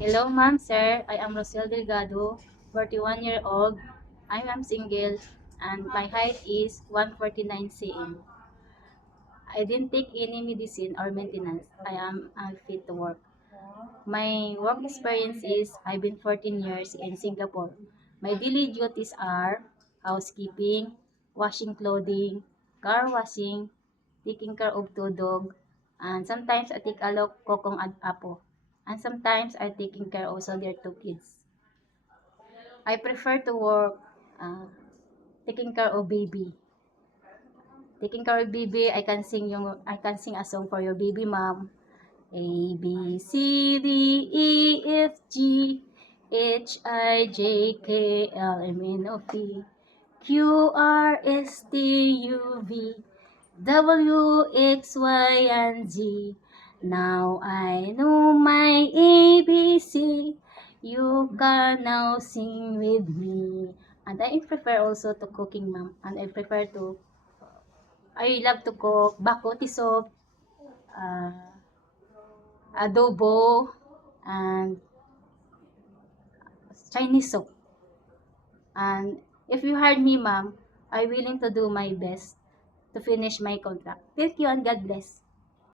Hello, ma'am, sir. I am Rosel Delgado, 41-year-old. I am single, and my height is 149 cm. I didn't take any medicine or maintenance. I am fit to work. My work experience is I've been 14 years in Singapore. My daily duties are housekeeping, washing clothing, car washing, taking care of two dog, and sometimes I take alok kokong at apo. And sometimes I taking care also their two kids. I prefer to work uh, taking care of baby. Taking care of baby, I can sing a song for your baby mom. A B C D E F G H I J K L M N O P Q R S T U V W X Y and Z. Now I know my ABC. You can now sing with me. And I prefer also to cooking, ma'am. And I love to cook bakote soup, uh, adobo, and Chinese soup. And if you hired me, ma'am, I'm willing to do my best to finish my contract. Thank you and God bless.